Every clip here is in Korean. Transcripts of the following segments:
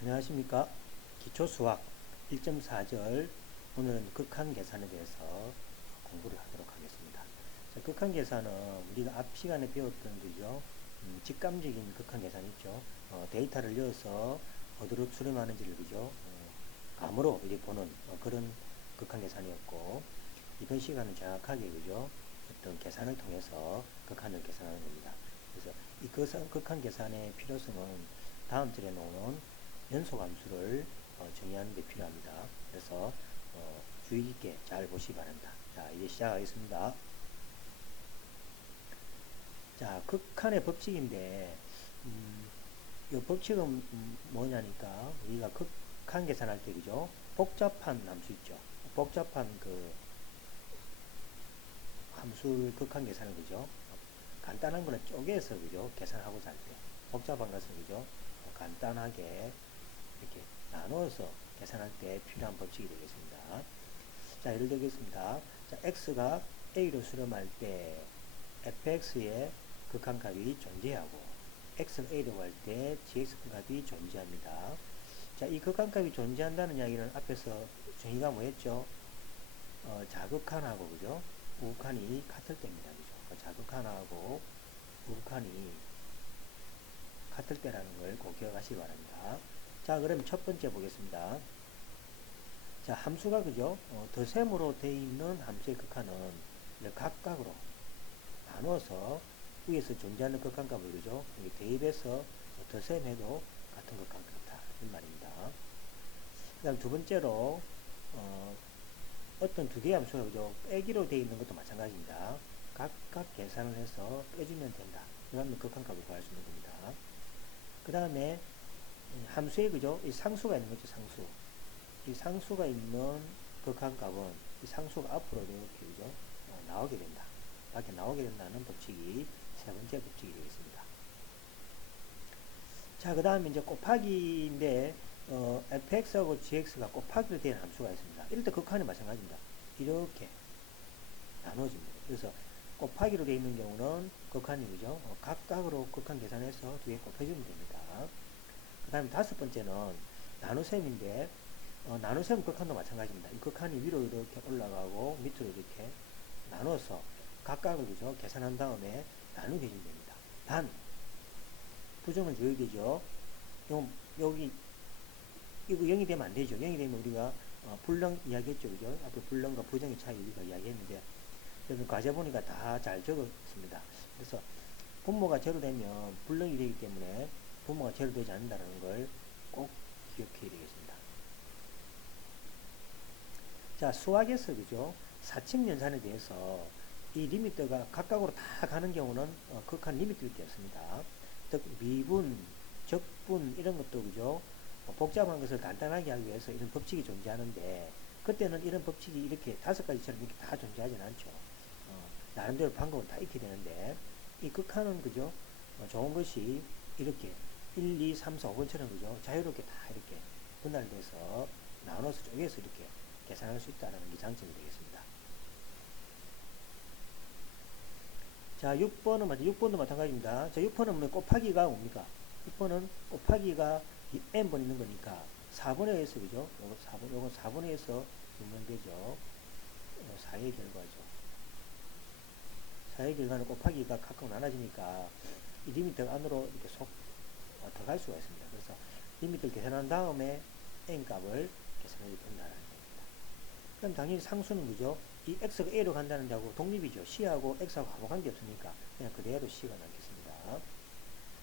안녕하십니까. 기초수학 1.4절 오늘은 극한 계산에 대해서 공부를 하도록 하겠습니다. 자, 극한 계산은 우리가 앞 시간에 배웠던 거죠. 직감적인 극한 계산 있죠. 데이터를 넣어서 어디로 수렴하는지를 그죠. 감으로 이렇게 보는 그런 극한 계산이었고, 이번 시간은 정확하게 그죠. 어떤 계산을 통해서 극한을 계산하는 겁니다. 그래서 이 극한 계산의 필요성은 다음 절에 나오는 연소함수를 정의하는 데 필요합니다. 그래서 주의 깊게 잘 보시기 바랍니다. 자, 이제 시작하겠습니다. 자, 극한의 법칙인데 이 법칙은 뭐냐니까 우리가 극한 계산할 때 그죠? 복잡한 함수 있죠. 복잡한 그 함수를 극한 계산을 그죠? 간단한 거는 쪼개서 그죠? 계산하고자 할 때 복잡한 것은 그죠? 간단하게 이렇게 나누어서 계산할 때 필요한 법칙이 되겠습니다. 자, 예를 들겠습니다. 자, x가 a로 수렴할 때 fx의 극한값이 존재하고 x가 a로 갈 때 gx값이 존재합니다. 자, 이 극한값이 존재한다는 이야기는 앞에서 정의가 뭐였죠? 자극한하고 그죠? 우극한이 같을 때입니다. 그죠? 자극한하고 우극한이 같을 때라는 걸 꼭 기억하시기 바랍니다. 자, 그럼 첫 번째 보겠습니다. 자, 함수가 그죠? 덧셈으로 되어 있는 함수의 극한은 각각으로 나눠서 위에서 존재하는 극한값을 그죠? 대입해서 덧셈해도 같은 극한값이다. 이 말입니다. 그 다음 두 번째로 어떤 두 개의 함수가 그죠? 빼기로 되어 있는 것도 마찬가지입니다. 각각 계산을 해서 빼주면 된다. 그러면 극한값을 구할 수 있는 겁니다. 그 다음에 함수에 그죠? 이 상수가 있는 거죠. 상수. 이 상수가 있는 극한값은 이 상수가 앞으로 이렇게 그죠? 나오게 된다. 밖에 나오게 된다는 법칙이 세 번째 법칙이 되겠습니다. 자, 그 다음에 이제 곱하기인데 fx하고 gx가 곱하기로 된 함수가 있습니다. 이럴 때 극한이 마찬가지입니다. 이렇게 나눠집니다. 그래서 곱하기로 되어 있는 경우는 극한이 그죠? 각각으로 극한 계산해서 두 개 곱해주면 됩니다. 그 다음에 다섯 번째는 나눗셈인데 나눗셈 극한도 마찬가지입니다. 이 극한이 위로 이렇게 올라가고 밑으로 이렇게 나눠서 각각을 그죠? 계산한 다음에 나누게 해주면 됩니다. 단 부정을 줘야 되죠. 여기 이거 0이 되면 안 되죠. 0이 되면 우리가 불능 이야기했죠. 그죠? 앞으로 불능과 부정의 차이 우리가 이야기했는데 그래서 과제 보니까 다 잘 적었습니다. 그래서 분모가 제로 되면 불능이 되기 때문에 분모가 제로 되지 않는다는 걸 꼭 기억해야 되겠습니다. 자, 수학에서 그죠? 사칙 연산에 대해서 이 리미트가 각각으로 다 가는 경우는 극한 리미트일 게 없습니다. 즉 미분, 적분 이런 것도 그죠? 복잡한 것을 간단하게 하기 위해서 이런 법칙이 존재하는데 그때는 이런 법칙이 이렇게 다섯 가지처럼 이렇게 다 존재하지는 않죠. 나름대로 방법은 다 익혀야 되는데 이 극한은 그죠? 좋은 것이 이렇게 1, 2, 3, 4, 5번처럼 그죠? 자유롭게 다 이렇게 분할돼서 나눠서 쪼개서 이렇게 계산할 수 있다는 게 장점이 되겠습니다. 자, 6번도 마찬가지입니다. 자, 6번은 곱하기가 뭡니까? 6번은 곱하기가 n번 있는 거니까 4분의 1에서 그죠? 요거 4분의 1에서 증명되죠. 4의 결과죠. 4의 결과는 곱하기가 각각 나눠지니까 이 리미트 안으로 이렇게 들어갈 수가 있습니다. 그래서 리미트를 계산한 다음에 n 값을 계산해도 된다는 겁니다. 그럼 당연히 상수는 그죠? 이 x가 a로 간다는 데하고 독립이죠. c하고 x하고 아무 관계 없으니까 그냥 그대로 c가 남겠습니다.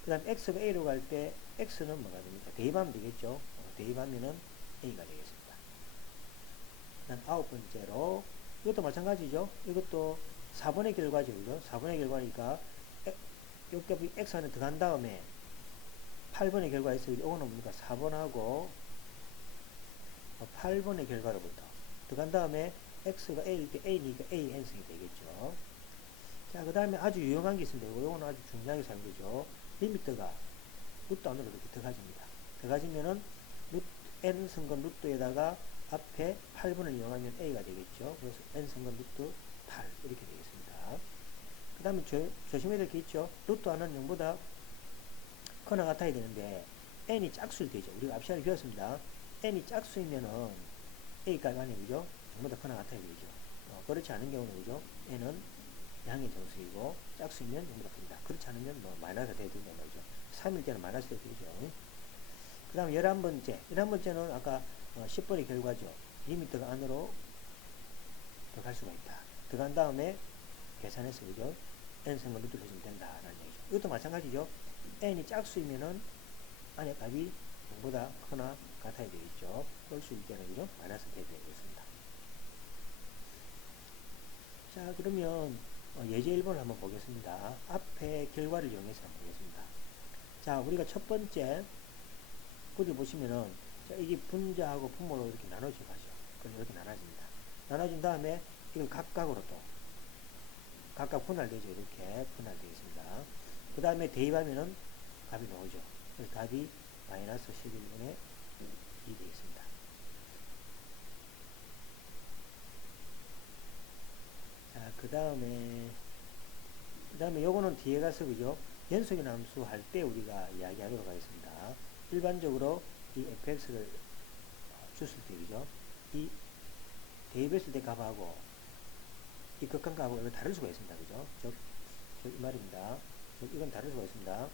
그 다음 x가 a로 갈 때 x는 뭐가 됩니까? 대입하면 되겠죠. 대입하면은 a가 되겠습니다. 그 다음 아홉 번째로 이것도 마찬가지죠. 이것도 4번의 결과죠. 그죠? 4번의 결과니까 이 값이 x 안에 들어간 다음에 8번의 결과 있어요. 이거는 뭡니까? 4번하고 8번의 결과로부터 들어간 다음에 x가 a일 때 a니까 a n승이 되겠죠. 자, 그 다음에 아주 유용한 게 있습니다. 이거는 아주 중요하게 사용되죠. 리미트가 루트 안으로 이렇게 들어가집니다. 들어가지면은 n 승건 루트에다가 앞에 8번을 이용하면 a가 되겠죠. 그래서 n 승건 루트 8 이렇게 되겠습니다. 그 다음에 조심해야 될 게 있죠. 루트 안은 0보다 커나 같아야 되는데 n이 짝수일 때죠. 우리가 앞 시간에 배웠습니다. n이 짝수이면은 a값이 아니고 그죠? 전부 다 크나 같아야 되죠. 그렇지 않은 경우는 그죠? n은 양의 정수이고 짝수이면 전부 다 큽니다. 그렇지 않으면 뭐 마이너스가 돼야 된다는 거죠. 3일 때는 마이너스 돼야 되죠. 그 다음 11번째. 11번째는 아까 10번의 결과죠. 리미트가 안으로 들어갈 수가 있다. 들어간 다음에 계산해서 그죠? n승을 루트를 해주면 된다라는 얘기죠. 이것도 마찬가지죠. n이 짝수이면은 안에 값이 0보다 크나 같아야 되겠죠. 홀수일 때는 그죠? 마이너스 돼야 되겠습니다. 자, 그러면 예제 1번을 한번 보겠습니다. 앞에 결과를 이용해서 한번 보겠습니다. 자, 우리가 첫 번째 구절 보시면은 자, 이게 분자하고 분모로 이렇게 나눠져 가죠. 그럼 이렇게 나눠집니다. 나눠진 다음에 이걸 각각으로 또 각각 분할되죠. 이렇게 분할되겠습니다. 그 다음에 대입하면은 값이 나오죠. 그래서 답이 마이너스 11분의 2 되겠습니다. 자, 그 다음에 요거는 뒤에 가서 그죠? 연속의 함수 할 때 우리가 이야기하도록 하겠습니다. 일반적으로 이 fx를 줬을 때 그죠? 이 대입했을 때 값하고 이 극한 값하고 이거 다를 수가 있습니다. 그죠? 이 말입니다. 이건 다를 수가 있습니다.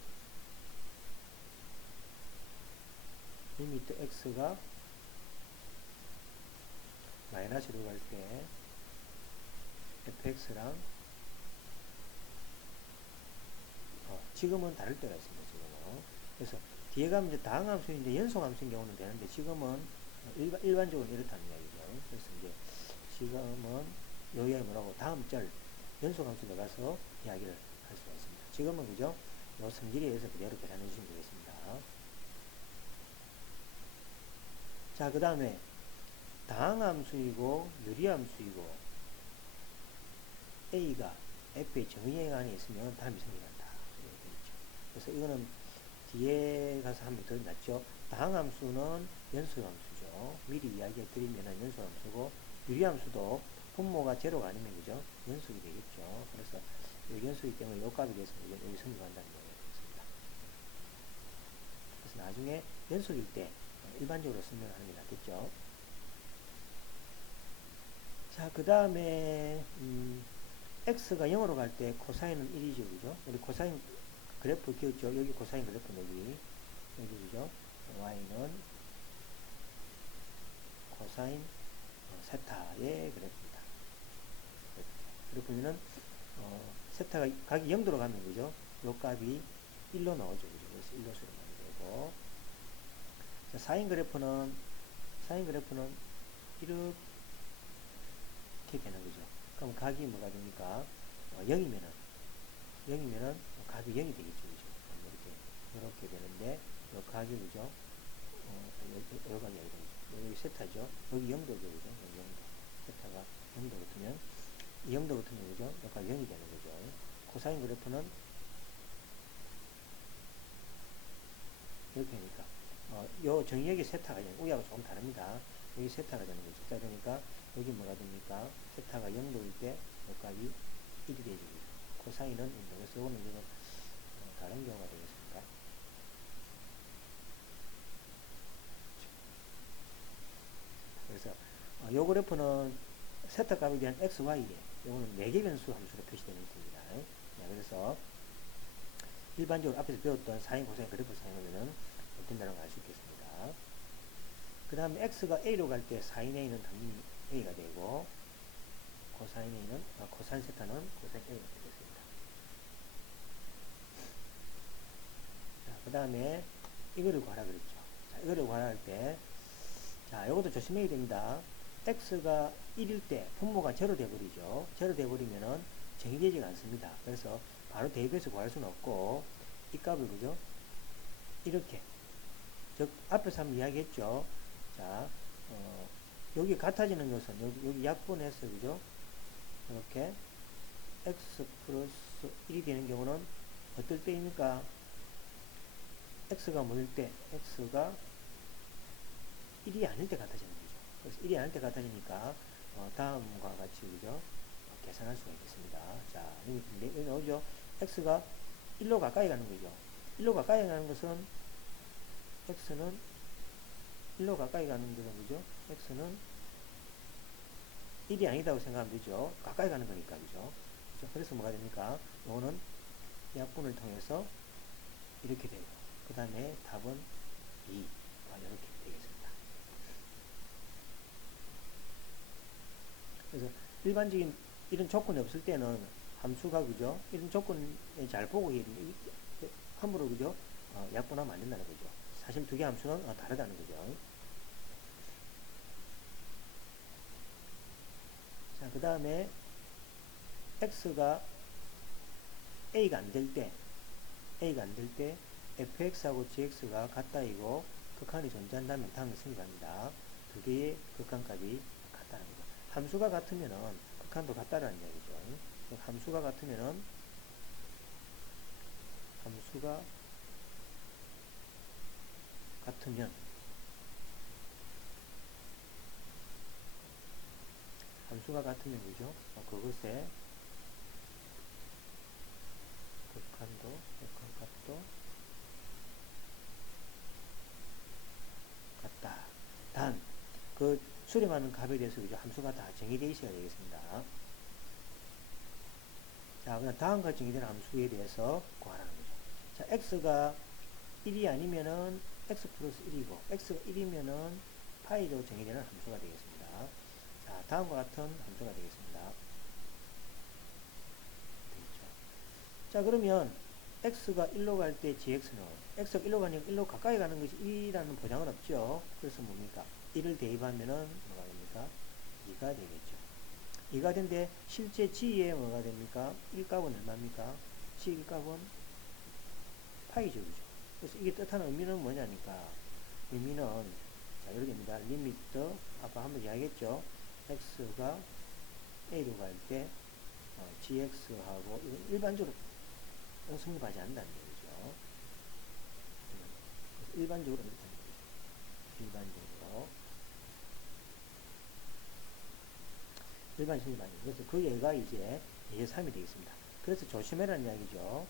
리미트 x가 마이너스로 갈 때 fx랑 지금은 다를 때가 있습니다. 지금은. 그래서 뒤에 가면 이제 다항함수인데 연속함수인 경우는 되는데 지금은 일반적으로 이렇다는 이야기죠. 그래서 이제 지금은 요 이야기 뭐라고 다음 절 연속함수 들어가서 이야기를 할 수가 있습니다. 지금은 그죠? 요 성질에 의해서 그대로 계산해 주시면 되겠습니다. 자, 그 다음에 다항함수이고 유리함수이고 a가 f의 정의행 안에 있으면 다음이 생겨난다. 그래서 이거는 뒤에 가서 한번 더 낫죠. 다항함수는 연속함수죠. 미리 이야기해 드리면 연속함수고 유리함수도 분모가 제로가 아니면 그죠? 연속이 되겠죠. 그래서 이 연속이기 때문에 요 값에 대해서 여기 성립한다는 얘기가 되겠습니다. 그래서 나중에 연속일 때 일반적으로 설명하는 게 낫겠죠. 자, 그 다음에 x가 0으로 갈 때 코사인은 1이죠. 그죠? 우리 코사인 그래프 키웠죠. 여기 코사인 그래프 여기 그죠? y는 코사인 세타의 그래프입니다. 그래프면은 세타가 각이 0도로 가면 그죠? 요 값이 1로 나오죠. 그죠? 그래서 1로 수렴하게 되고 자, 사인 그래프는 이렇게 되는 거죠. 그럼 각이 뭐가 됩니까? 0이면은 값이 0이 되겠죠. 그죠? 이렇게 되는데 요 각이 그죠? 요 각이 아니죠. 여기 세타죠. 여기 0도죠. 그죠? 여기 0도. 세타가 0도 같으면 이 0도 같으면 그죠? 여기가 0이 되는 거죠. 코사인 그래프는 이렇게 되니까 요 정의역의 세타가 우리하고 조금 다릅니다. 여기 세타가 되는 거죠. 그러니까 여기 뭐가 됩니까? 세타가 0도일 때 요 값이 1이 되죠. 코사인은 1도. 그래서 요거는 지금 다른 경우가 되겠습니까? 그래서 요 그래프는 세타 값에 대한 xy에 요거는 4개 변수 함수로 표시되는 겁니다. 네, 그래서 일반적으로 앞에서 배웠던 사인 코사인 그래프 사용하면은 된다는 걸 알 수 있겠습니다. 그 다음에 x가 a로 갈 때 사인 a는 당연히 a가 되고 코사인 a는 코사인 세타는 코사인 a가 되겠습니다. 그 다음에 이거를 구하라 그랬죠. 자, 이거를 구할 때 자, 이것도 조심해야 됩니다. x가 1일 때 분모가 제로 돼버리죠. 제로 돼버리면은 정의되지가 않습니다. 그래서 바로 대입해서 구할 수는 없고 이 값을 그죠? 이렇게 즉 앞에서 한번 이야기했죠. 자, 여기 같아지는 것은 여기 약분해서 그죠? 이렇게 x 플러스 1이 되는 경우는 어떨 때입니까? x가 뭐일 때? x가 1이 아닐 때 같아지는 거죠. 그래서 1이 아닐 때 같아지니까 다음과 같이 그죠? 계산할 수가 있겠습니다. 자, 여기 나오죠? x가 1로 가까이 가는 거죠. 1로 가까이 가는 것은 x는 1로 가까이 가는 거죠. 그죠? x는 1이 아니다고 생각하면 되죠. 가까이 가는 거니까. 그죠? 그죠? 그래서 뭐가 됩니까? 요거는 약분을 통해서 이렇게 되고, 그 다음에 답은 2. 이렇게 되겠습니다. 그래서 일반적인 이런 조건이 없을 때는 함수가, 그죠? 이런 조건에 잘 보고 함부로, 그죠? 약분하면 안 된다는 거죠. 사실 두 개 함수는 다르다는 거죠. 자, 그 다음에 x가 a가 안 될 때, fx하고 gx가 같다이고 극한이 존재한다면 다음에 생각합니다. 두 개의 극한값이 같다는 거죠. 함수가 같으면은 극한도 같다라는 얘기죠. 함수가 같으면은 함수가 같으면 그죠? 그것의 극한값도 같다. 단, 그 수렴하는 값에 대해서, 그죠? 함수가 다 정의되어 있어야 되겠습니다. 자, 그냥 다음과 정의되는 함수에 대해서 구하라는 거죠. 자, x가 1이 아니면은 x 플러스 1이고, x가 1이면은 파이로 정의되는 함수가 되겠습니다. 자, 다음과 같은 함수가 되겠습니다. 되겠죠. 자, 그러면 x가 1로 갈 때 gx는 x가 1로 가니까 1로 가까이 가는 것이 1이라는 보장은 없죠. 그래서 뭡니까? 1을 대입하면은 뭐가 됩니까? 2가 되겠죠. 2가 된데 실제 g에 뭐가 됩니까? 1값은 얼마입니까? g 1값은 파이죠. 그죠? 그래서 이게 뜻하는 의미는 뭐냐니까, 의미는 자, 이렇게 됩니다. 리미트 아까 한번 이야기했죠. x가 a로 갈 때 gx하고 일반적으로 성립하지 않는다는 얘기죠. 일반적으로 이렇게 하는 거죠. 일반 성립하는 거죠. 그래서 그 얘가 이제 예제 3이 되겠습니다. 그래서 조심해라는 이야기죠.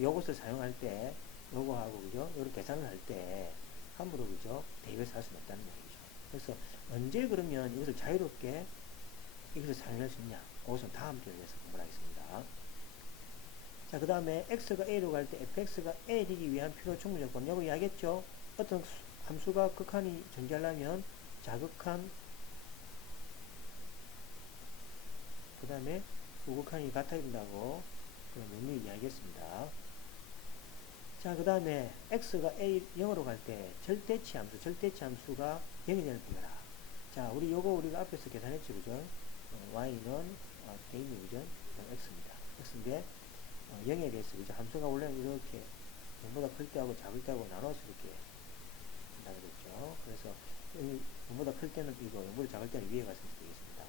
요것을 사용할 때 요거하고, 그죠? 요렇게 계산을 할 때 함부로, 그죠? 대입해서 할 수는 없다는 얘기죠. 그래서 언제 그러면 이것을 자유롭게 이것을 사용할 수 있냐? 그것은 다음 기회에서 공부를 하겠습니다. 자, 그 다음에 x가 a로 갈 때 fx가 a 되기 위한 필요 충분 조건. 요거 이야기했죠? 어떤 함수가 극한이 존재하려면 자극한, 그 다음에 우극한이 같아야 된다고 그런 의미 이야기했습니다. 자, 그 다음에 x가 a 0으로 갈 때 절대치 함수가 0이 되는 비교라. 자, 우리가 앞에서 계산했죠, 그죠? y는 대입이, 그죠? x입니다. x인데 0에 대해서, 그죠? 함수가 원래는 이렇게 0보다 클 때하고 작을 때하고 나눠서 이렇게 한다고 그랬죠. 그래서 0보다 클 때는 이거, 0보다 작을 때는 위에 가서 되겠습니다.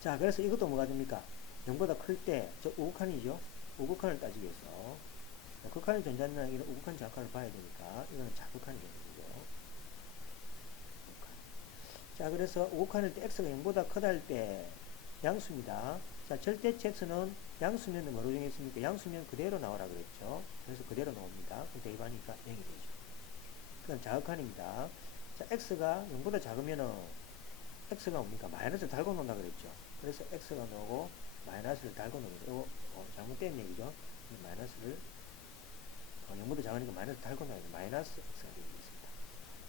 자, 그래서 이것도 뭐가 됩니까? 0보다 클 때, 저 우극한이죠? 우극한을 따지기 위해서 극한이 존재하는 이런 우극한 자극한을 봐야 되니까 이거는 자극한이 되는 거죠. 자, 그래서 우극한일 때 x가 0보다 크다 할 때 양수입니다. 자, 절대치 x는 양수면 뭐로 정했습니까? 양수면 그대로 나오라 그랬죠. 그래서 그대로 나옵니다. 대입하니까 0이 되죠. 그 다음 자극한입니다. 자, x가 0보다 작으면은 x가 뭡니까? 마이너스를 달고 놓는다 그랬죠. 그래서 x가 나오고 마이너스를 달고 놓는 거. 이거 잘못된 얘기죠. 마이너스를 0보다 작으니까 마이너스 달고 나와요. 마이너스 x가 되겠습니다.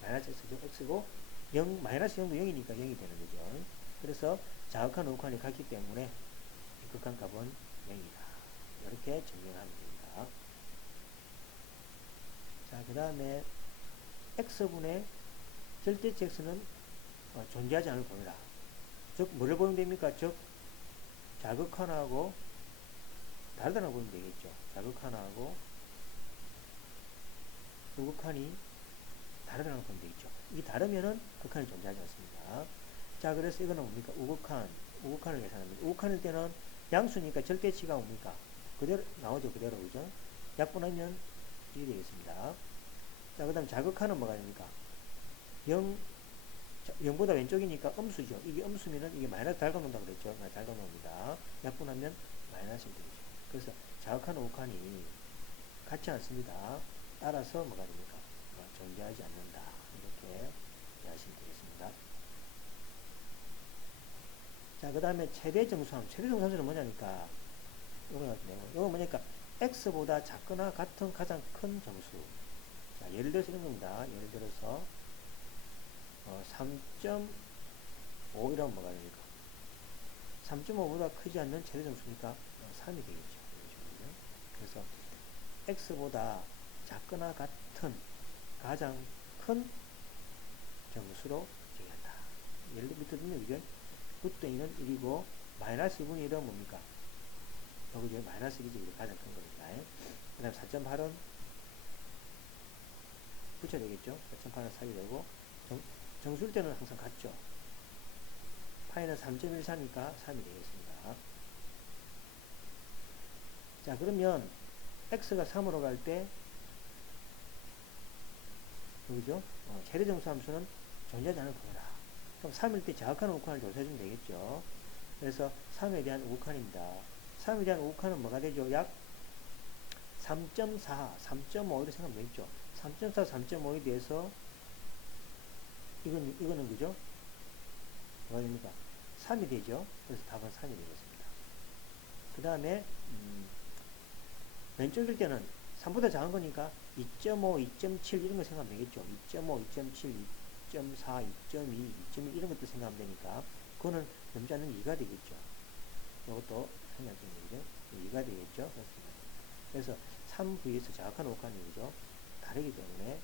마이너스 x죠. x고 0, 마이너스 0도 0이니까 0이 되는 거죠. 그래서 자극한 우극한이 같기 때문에 극한값은 0이다. 이렇게 증명하면 됩니다. 자, 그 다음에 x분의 절대치 x는 존재하지 않을 겁니다. 즉, 뭐를 보면 됩니까? 즉, 자극한하고 다르다고 보면 되겠죠. 자극한하고 우극한이 다르다고 보면 되겠죠. 이 다르면은 극한이 존재하지 않습니다. 자, 그래서 이거는 뭡니까? 우극한을 계산합니다. 우극한일 때는 양수니까 절대치가 뭡니까? 그대로 나오죠. 그대로, 그죠? 약분하면 1이 되겠습니다. 자, 그 다음 자극한은 뭐가 됩니까? 0보다 왼쪽이니까 음수죠. 이게 음수면은 이게 마이너스 달고 놓는다 그랬죠. 달고 놓습니다. 약분하면 마이너스 1 되죠. 그래서 자극한 우극한이 같지 않습니다. 따라서 뭐가 됩니까? 자, 그 다음에 최대 정수함수. 최대 정수함수는 뭐냐니까, 요거 같은 내용. 요거 뭐냐니까, x보다 작거나 같은 가장 큰 정수. 자, 예를 들어서 이런 겁니다. 예를 들어서, 3.5 이라면 뭐가 됩니까? 3.5보다 크지 않는 최대 정수니까 3이 되겠죠. 그래서 x보다 작거나 같은 가장 큰 정수로 정의한다. 예를 들어 밑에 보면 그죠? 루트는 1이고 마이너스 2분의 1은 뭡니까? 여기 마이너스 1이지 가장 큰 겁니다. 그 다음 4.8은 붙여야 되겠죠? 4.8은 4이 되고 정수일 때는 항상 같죠. 파이는 3.14니까 3이 되겠습니다. 자, 그러면 x가 3으로 갈 때 여기죠? 최대 정수 함수는 존재하지 않을 거라. 그럼 3일 때 정확한 우칸을 조사해주면 되겠죠. 그래서 3에 대한 우칸입니다. 3에 대한 우칸은 뭐가 되죠? 약 3.4, 3.5로 생각하면 되겠죠. 3.4, 3.5에 대해서 이거는 그죠? 뭐가 됩니까? 3이 되죠. 그래서 답은 3이 되겠습니다. 그 다음에 왼쪽일 때는 3보다 작은 거니까 2.5, 2.7 이런 거 생각하면 되겠죠. 2.5, 2.7, 2.4, 2.2, 2.1 이런 것도 생각하면 되니까 그거는 넘자는 2가 되겠죠. 이것도 생각하면 되죠. 2가 되겠죠. 그렇습니다. 그래서 3 vs 정확한 오칸이죠. 다르기 때문에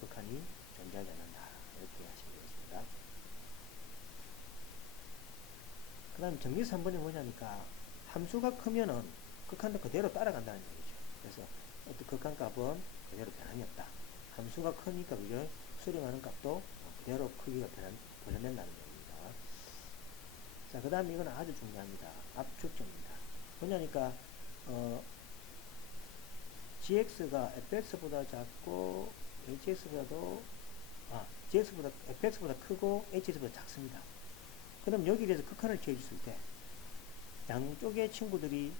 극한이 존재하지 않는다. 이렇게 하시면 되겠습니다. 그 다음 정리 3번이 뭐냐니까 함수가 크면은 극한도 그대로 따라간다는 얘기죠. 그래서 어떤 극한값은 그대로 변함이 없다. 함수가 크니까 그죠? 수렴하는 값도 그대로 크기가 보존된다는 얘기입니다. 자, 그 다음에 이건 아주 중요합니다. 압축정입니다. 뭐냐니까 gx가 fx보다 작고 gx보다 fx보다 크고 hx보다 작습니다. 그럼 여기에 대해서 극한을 취해줬을 때 양쪽의 친구들이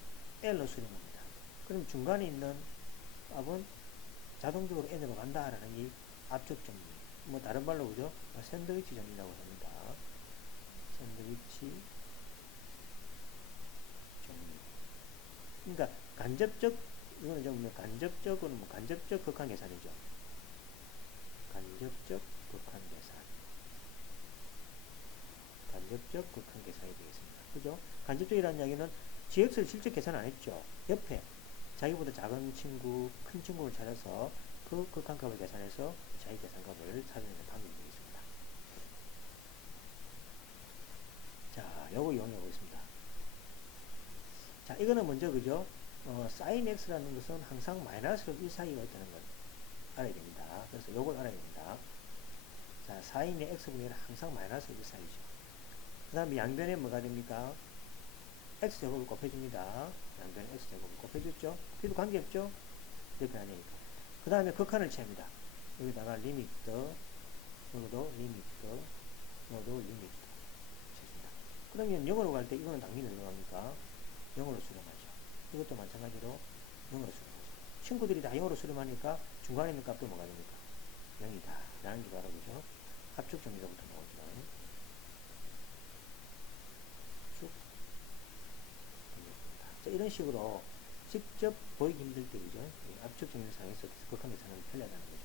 L로 수렴합니다. 그럼 중간에 있는 값은 자동적으로 N으로 간다라는 이 압축 정리. 뭐 다른 말로 그죠? 샌드위치 정리라고 합니다. 샌드위치 정리. 그러니까 간접적 이거는 좀 간접적 극한 계산이죠. 간접적 극한 계산. 간접적 극한 계산이 되겠습니다. 그죠? 간접적이라는 이야기는 gx를 실제 계산 안 했죠. 옆에 자기보다 작은 친구, 큰 친구를 찾아서 그 극한값을 계산해서 자기 계산값을 찾아내는 방법이 되겠습니다. 자, 요거 이용해 보겠습니다. 자, 이거는 먼저 그죠? sin x라는 것은 항상 마이너스로 1 사이가 있다는 걸 알아야 됩니다. 그래서 요걸 알아야 됩니다. 자, sin의 x분의 1은 항상 마이너스 1 사이죠. 그 다음에 양변에 뭐가 됩니까? x제곱을 곱해줍니다. 양변에 x제곱을 곱해줬죠? 그래도 관계없죠? 이렇게 하니까. 그 다음에 극한을 취합니다. 여기다가 리미트, 여기도 리미트, 여기도 리미트 칩니다. 그러면 0으로 갈 때 이거는 당연히 들어갑니까? 0으로 수렴하죠. 이것도 마찬가지로 0으로 수렴하죠. 친구들이 다 0으로 수렴하니까 중간에 있는 값도 뭐가 됩니까? 0이다. 라는 게 바로 그죠? 합축 정리로부터 나오죠. 자, 이런 식으로 직접 보이기 힘들 때, 그죠? 압축 정리상에서 극한 계산을 편리하다는 거죠.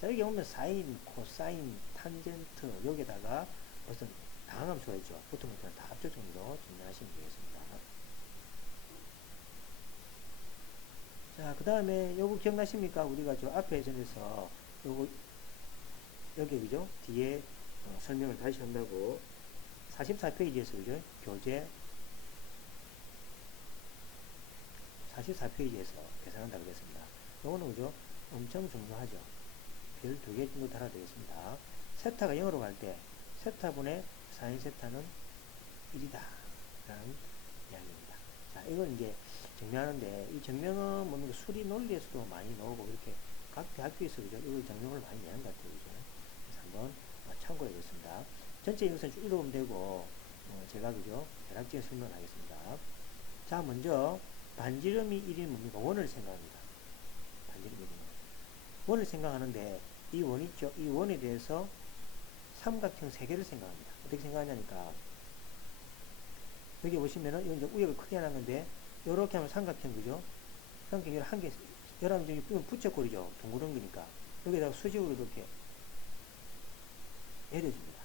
자, 여기 보면 사인, 코사인, 탄젠트, 여기다가 무슨 다항함수가 있죠. 붙은 것들은 다 압축 정리로 정리하시면 되겠습니다. 자, 그 다음에 요거 기억나십니까? 우리가 저 앞에 예전에서 요거, 여기, 그죠? 뒤에 설명을 다시 한다고 44페이지에서, 그죠? 교재 44페이지에서 계산한다고 그랬습니다. 요거는 그죠? 엄청 중요하죠. 별 2개 정도 달아야 되겠습니다. 세타가 0으로 갈 때 세타분의 사인 세타는 1이다 라는 이야기입니다. 자, 이건 이제 증명하는데 이 증명은 뭡니까? 수리 논리에서도 많이 나오고 이렇게 각 대학교에서 그죠? 이걸 증명을 많이 내는 것 같아요. 그죠? 그래서 한번 참고해 보겠습니다. 전체 이것은 쭉 읽어보면 되고 제가 그죠? 대략적인 설명을 하겠습니다. 자, 먼저 반지름이 1인 뭡니까? 원을 생각합니다. 반지름이 1인 원을 생각하는데 이 원 있죠? 이 원에 대해서 삼각형 3개를 생각합니다. 어떻게 생각하냐니까 여기 보시면은 이건 이제 우역을 크게 하는 건데 요렇게 하면 삼각형 그죠? 삼각형 한 개, 11개 중에 붙여버리죠. 둥그런 거니까. 여기다가 수직으로 이렇게 내려줍니다.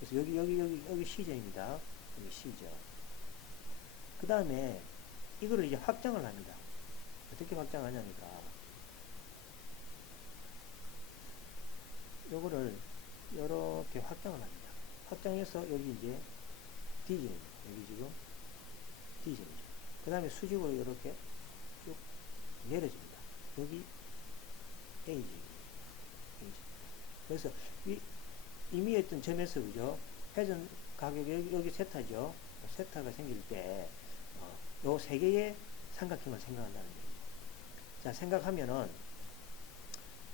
그래서 여기 C점입니다. 여기 C점. 그 다음에 이거를 이제 확장을 합니다. 어떻게 확장하냐니까 요거를 요렇게 확장을 합니다. 확장해서 여기 이제 D점입니다. 여기 지금 D점이죠. 그 다음에 수직으로 이렇게 쭉 내려줍니다. 여기 A점입니다. 그래서 이미 했던 점에서 그죠? 회전 가격이 여기 세타죠. 세타가 생길 때 요 세 개의 삼각형을 생각한다는 얘기죠. 자, 생각하면은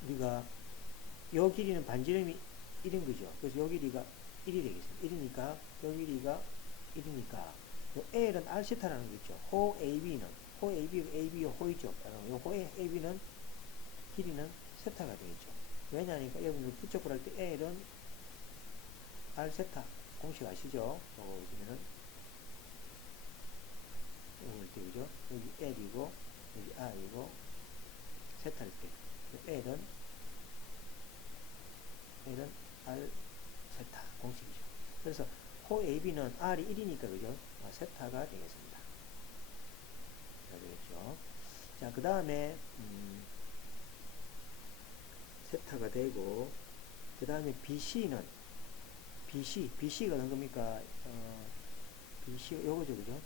우리가 요 길이는 반지름이 1인 거죠. 그래서 요 길이가 1이 되겠습니다. 1이니까 요 길이가 1이니까 요 L은 R세타라는 거 있죠. 호 AB는 호 AB가 호이죠. 요 호 AB는 길이는 세타가 되겠죠. 왜냐하니까 여러분들 붙여볼 할 때 L은 R세타 공식 아시죠? 요거 보시면은 요거 그죠? 여기 L이고 여기 R이고 세타일 때 L은 R 세타 공식이죠. 그래서 호 AB는 R이 1이니까 그죠? 세타가 되겠습니다. 되겠죠. 자, 그 다음에 세타가 되고 그 다음에 BC는 BC가 어떤 겁니까? BC 요거죠, 그죠?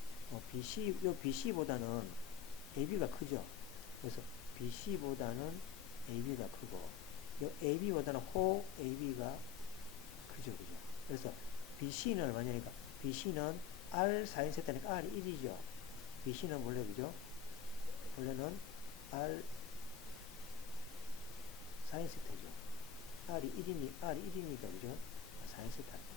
BC보다는 AB가 크죠. 그래서 BC보다는 AB가 크고 요 AB보다는 호 AB가 크죠, 그죠? 그래서 BC는 얼마냐니까 BC는 R 사인 세타니까 R이 1이죠. BC는 원래 그죠? 원래는 R 사인 세타죠. R이 1이니까 그죠? 사인 세타입니다.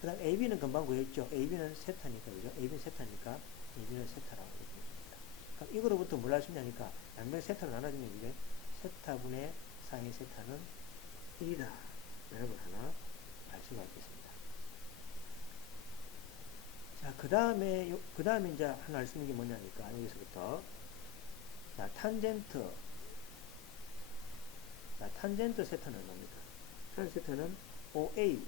그 다음 AB는 금방 구했죠. AB는 세타니까 그죠? AB는 세타라고 이렇게 됩니다. 그럼 이거로부터 뭘 알 수 있냐니까 양면 세타로 나눠지면 이게 세타분의 사인 세타는 1이다. 라는 걸 하나 알 수가 있겠습니다. 자, 그 다음에 이제 하나 알 수 있는 게 뭐냐니까 여기서부터 자, 탄젠트 세타는 뭡니까? 탄젠트 세타는 OA의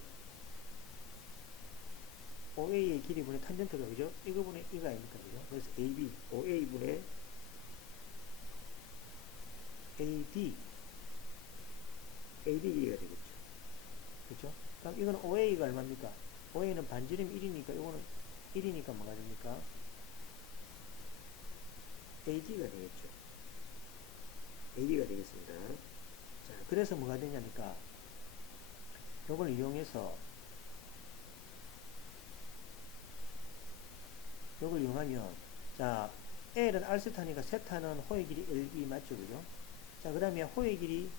길이분의 탄젠트가 그죠? 이거분의 이가 아닙니까? 그죠? 그래서 OA분의 AD 길이가 되겠죠. 그죠? 그럼 이건 OA가 얼마입니까? OA는 반지름 1이니까 이거는 1이니까 뭐가 됩니까? AD가 되겠죠. AD가 되겠습니다. 자, 그래서 뭐가 되냐니까 이걸 이용해서 이걸 이용하면 자, L은 R세타니까 세타는 호의 길이 LB 맞죠? 그죠? 자, 그 다음에 호의 길이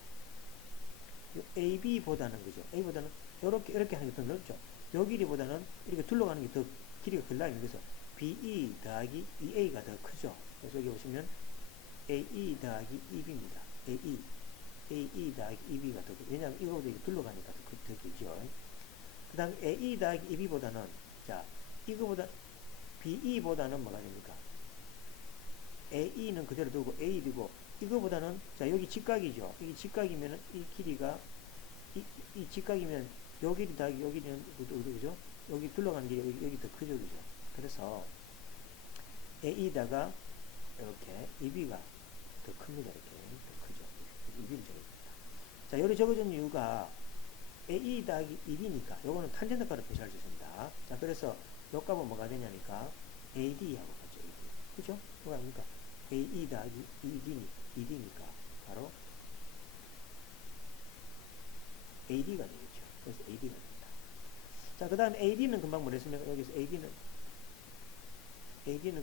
AB보다는 그죠? A보다는 이렇게 하는 게 더 넓죠? 요 길이보다는 이렇게 둘러가는 게 더 길이가 걸라요. 그래서 BE 더하기 EA가 더 크죠? 그래서 여기 보시면 AE 더하기 EB입니다. AE 더하기 EB가 더 크죠. 왜냐하면 이거보다 이렇게 둘러가니까 더 길죠? 그 다음 AE 더하기 EB보다는 자, 이거보다 BE보다는 뭐가 됩니까? AE는 그대로 두고 AD고 이거보다는 자, 여기 직각이죠. 이게 직각이면은 이 길이가 이 직각이면 요 길이 더하기 요 길이는 그죠? 여기 둘러가는 길이 여기 더 크죠, 그죠? 그래서 A에다가 이렇게 EB가 더 큽니다. 이렇게 더 크죠. EB를 적어줍니다. 자, 여기 적어준 이유가 AE 더하기 EB니까 요거는 탄젠트 값을 표시할 수 있습니다. 자, 그래서 요 값은 뭐가 되냐니까 AD하고 같죠. AD. 그죠? 뭐가 아닙니까? AE 더하기 ED니까 바로 AD가 되겠죠. 그래서 AD가 됩니다. 자, 그 다음에 AD는 금방 뭐랬습니까? 여기서 AD는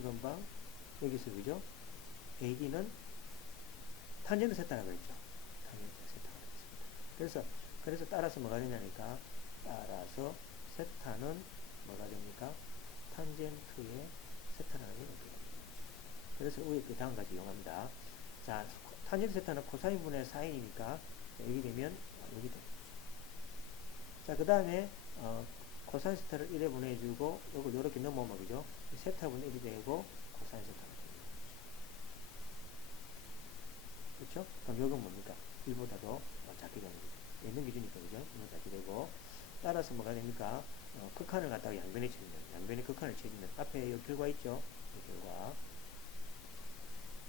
금방 여기서 그죠? AD는 탄젠트 세타라고 했죠. 탄젠트 세타가 되겠습니다. 그래서 따라서 뭐가 되냐니까 따라서 세타는 뭐가 됩니까? 탄젠트의 세타라는 게 됩니다. 그래서 위에 그 다음까지 이용합니다. 자, 탄젠트 세타는 코사인분의 사인이니까 여기 되면 여기 됩니다. 자, 그 다음에 코사인 세타를 1에 보내주고 이걸 이렇게 넘어오면 그죠? 세타분의 1이 되고 코사인 세타가 됩니다. 그렇죠? 그럼 이건 뭡니까? 1보다도 작게 되는 거죠. 있는 기준이니까 그죠? 1보다 작게 되고 따라서 뭐가 됩니까? 극한을 갖다가 양변에 쳐주면 양변의 극한을 쳐주면 앞에 이 결과 있죠? 이 결과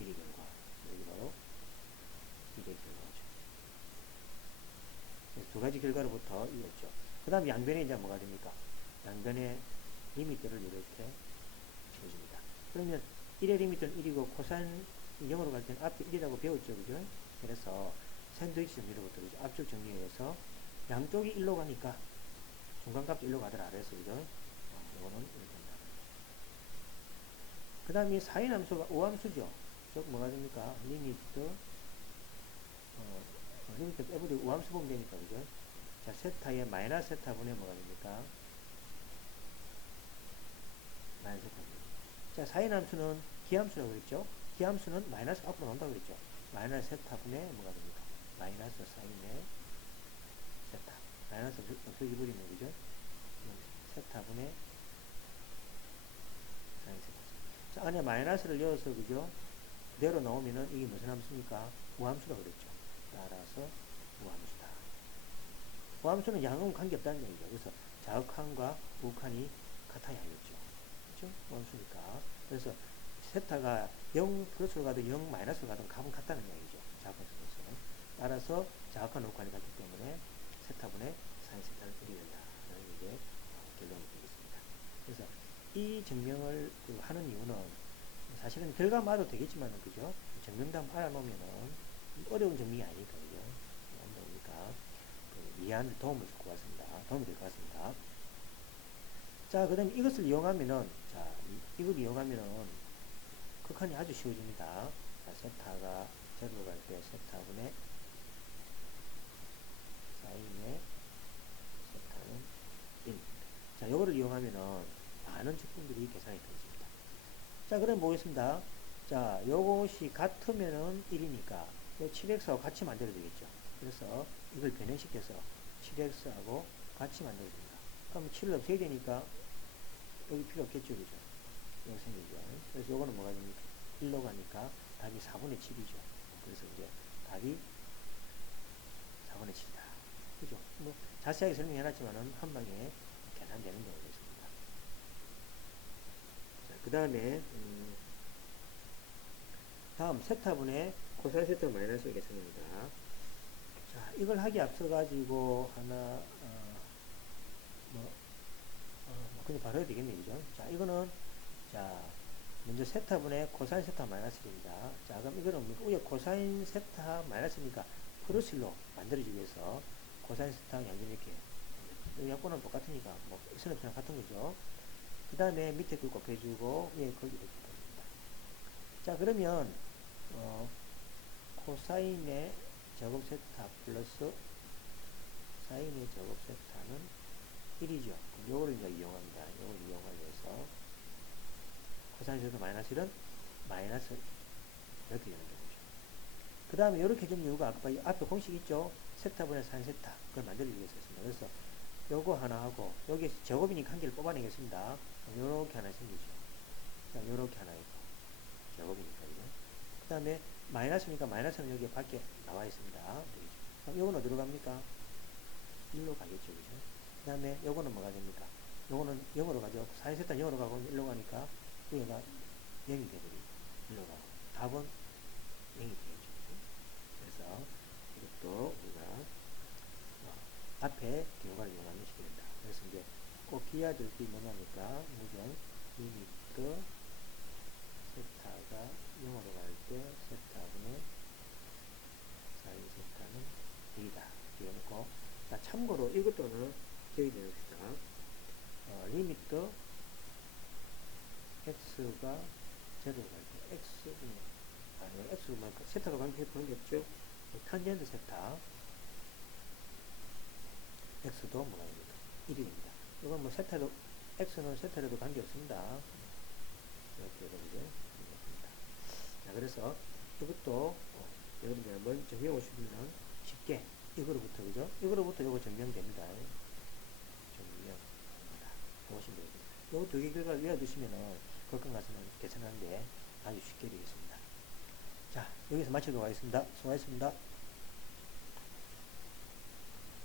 1의 결과 여기 바로 1의 결과죠. 그래서 두 가지 결과로부터 이었죠. 그 다음 양변에 이제 뭐가 됩니까? 양변의 리미트를 이렇게 쳐줍니다. 그러면 1의 리미트는 1이고 코사인 0으로 갈 때는 앞에 1이라고 배웠죠. 그죠? 그래서 샌드위치 정리로부터 그죠? 앞쪽 정리해서 양쪽이 1로 가니까 중간값도 1로 가더라. 그래서 그죠? 이거는 이렇게 된다. 그 다음에 사인 함수가 우함수죠. 즉 뭐가 됩니까? 리미트 리미트 빼버리고 우함수 보면 되니까 그죠? 자, 세타에 마이너스 세타분의 뭐가 됩니까? 마이너스 세타분의. 자, 사인 함수는 기함수라고 그랬죠? 기함수는 마이너스 앞으로 나온다고 그랬죠? 마이너스 세타분의 뭐가 됩니까? 마이너스 사인의 세타. 마이너스 없어지버리면 그죠? 세타분의 사인 세타. 자, 안에 마이너스를 넣어서 그죠? 그대로 나오면은 이게 무슨 함수입니까? 우함수라고 그랬죠? 따라서 우함수다. 우함수는 양은 관계없다는 얘기죠. 그래서 자극한과 우극한이 같아야 하겠죠. 그렇죠? 우함수니까. 그래서 세타가 0 플러스로 가든 0 마이너스로 가든 값은 같다는 얘기죠. 자극한 속에서. 따라서 자극한 우극한이 같기 때문에 세타분의 사인 세타를 드리려다 라는 게 결론이 되겠습니다. 그래서 이 증명을 하는 이유는 사실은 결과마도 되겠지만 그죠? 증명담 알아놓으면은 어려운 증명이 아니니까 그죠? 그러니까 이해하는 도움을 줄 것 같습니다. 도움이 될 것 같습니다. 자, 그 다음에 이것을 이용하면은 자, 이걸 이용하면은 극한이 아주 쉬워집니다. 자, 세타가 제로로 갈 때 세타분의 사인의 세타는 1. 자, 요거를 이용하면은 많은 적분들이 계산이 되어집니다. 자, 그럼 보겠습니다. 자, 요것이 같으면은 1이니까 요 7x하고 같이 만들어야 되겠죠. 그래서 이걸 변형시켜서 7x하고 같이 만들어야 됩니다. 그럼 7을 없애야 되니까 여기 필요 없겠죠. 그죠? 여기 생기죠. 그래서 요거는 뭐가 됩니까? 1로 가니까 답이 4분의 7이죠. 그래서 이제 답이 4분의 7이다. 그죠? 뭐 자세하게 설명해놨지만은 한 방에 계산되는 경우가 있습니다. 자, 그 다음에 다음 세타분의 코사인 세타 마이너스 계산입니다. 자, 이걸 하기 앞서 가지고 하나 그냥 바로 해도 되겠네, 그죠? 자, 이거는 자 먼저 세타분의 코사인 세타 마이너스입니다. 자, 그럼 이거는 위에 코사인 세타 마이너스니까 플러스로 만들어주기 위해서 코사인 세타 양변 이렇게 약분은 똑같으니까 뭐 X는 그냥 같은 거죠. 그 다음에 밑에 그 곱해주고 위에 거기 이렇게 됩니다. 자, 그러면 코사인의 제곱 세타 플러스 사인의 제곱 세타는 1이죠. 그럼 요거를 이제 이용합니다. 요걸 이용하기 위해서 코사인 세타 마이너스 1은 마이너스 이렇게 되는 거죠. 그 다음에 이렇게 된 이유가 아까 앞에 공식 있죠? 세타분의 사인 세타. 그걸 만들어주기 위해서 했습니다. 그래서 요거 하나 하고 여기 제곱이니까 한 개를 뽑아내겠습니다. 요렇게 하나 생기죠. 요렇게 하나 있고 제곱이니까 이거. 그 다음에 마이너스니까 마이너스는 여기 밖에 나와 있습니다. 그럼 요거는 어디로 갑니까? 1로 가겠죠. 그죠? 그 다음에 요거는 뭐가 됩니까? 요거는 0으로 가죠. 사인 세타 0으로 가고 1로 가니까 여기가 0이 되버리고 1로 가고 답은 0이 되겠죠. 그래서 이것도 우리가 앞에 결과를 이용하면 식이 된다. 그래서 이제 꼭 기해야 될 게 뭐냐니까 무전 리미트 세타가 0으로 갈 때 세타분의 사인 세타는 2다. 이렇게 자, 참고로 이것도는 기억이 됩시다. 리미트 x가 0으로 갈 때 x가 세타가 관계없죠. 탄젠트 세타 x도 뭐가 됩니까? 1이 됩니다. 이건 뭐 세타도 x는 세타라도 관계없습니다. 이렇게 여러분들 자, 그래서 이것도 여러분들 한번 정리해 오시면 쉽게 이거로부터 그죠? 이거로부터 이거 증명됩니다. 증명 요 두 개 결과를 외워두시면은 걸건 가서는 계산하는데 아주 쉽게 되겠습니다. 자, 여기서 마치도록 하겠습니다. 수고하셨습니다.